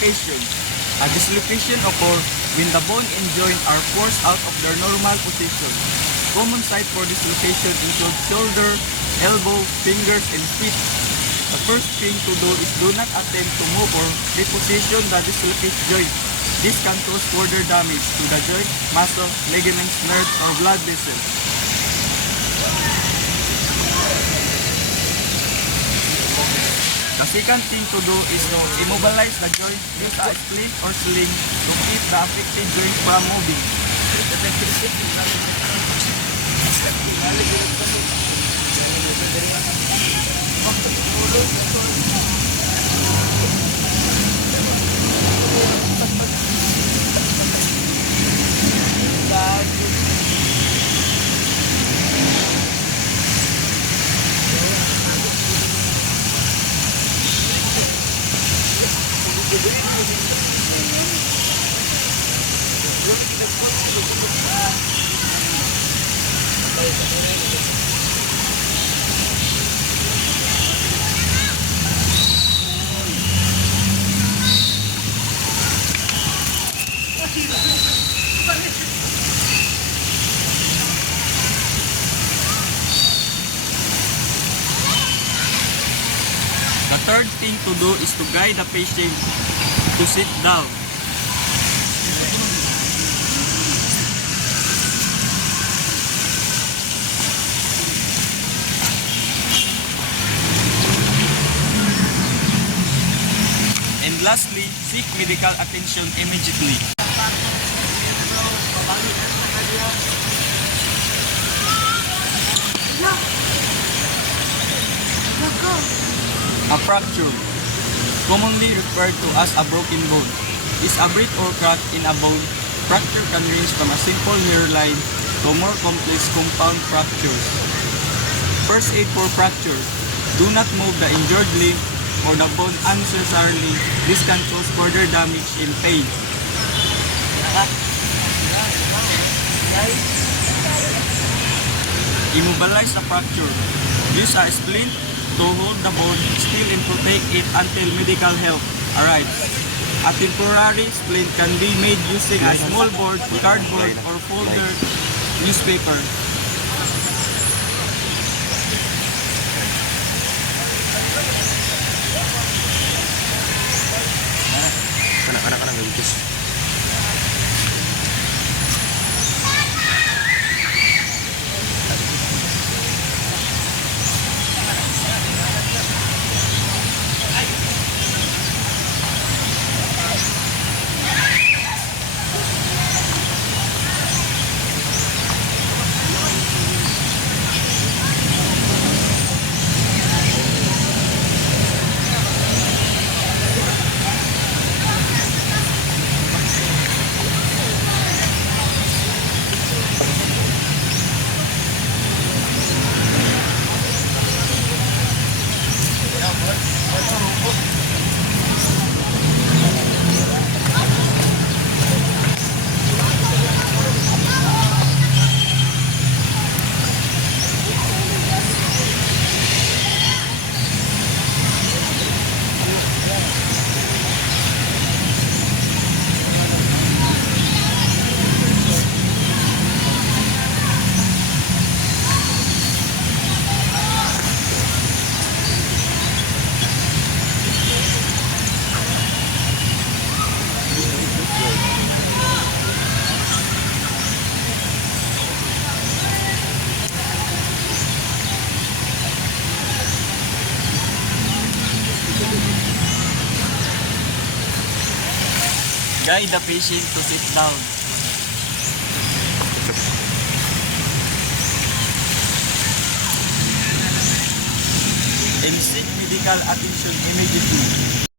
dislocation. A dislocation occurs when the bone and joint are forced out of their normal position. Common site for dislocation include shoulder, elbow, fingers, and feet. The first thing to do is do not attempt to move or reposition the dislocated joint. This can cause further damage to the joint, muscle, ligaments, nerves, or blood vessels. The second thing to do is to immobilize the joint. Use a splint or sling to keep the affected joint from moving. The third thing to do is to guide the patient to sit down. And lastly, seek medical attention immediately. A fracture, commonly referred to as a broken bone, is a break or crack in a bone. Fracture can range from a simple hairline to more complex compound fractures. First aid for fractures: do not move the injured limb or the bone unnecessarily. This can cause further damage and pain. Immobilize the fracture. Use a splint to hold the bone still and protect it until medical help arrives. A temporary splint can be made using a small board, cardboard, or folded newspaper. Anak-anak nagigis. Guide the patient to sit down. And seek medical attention immediately.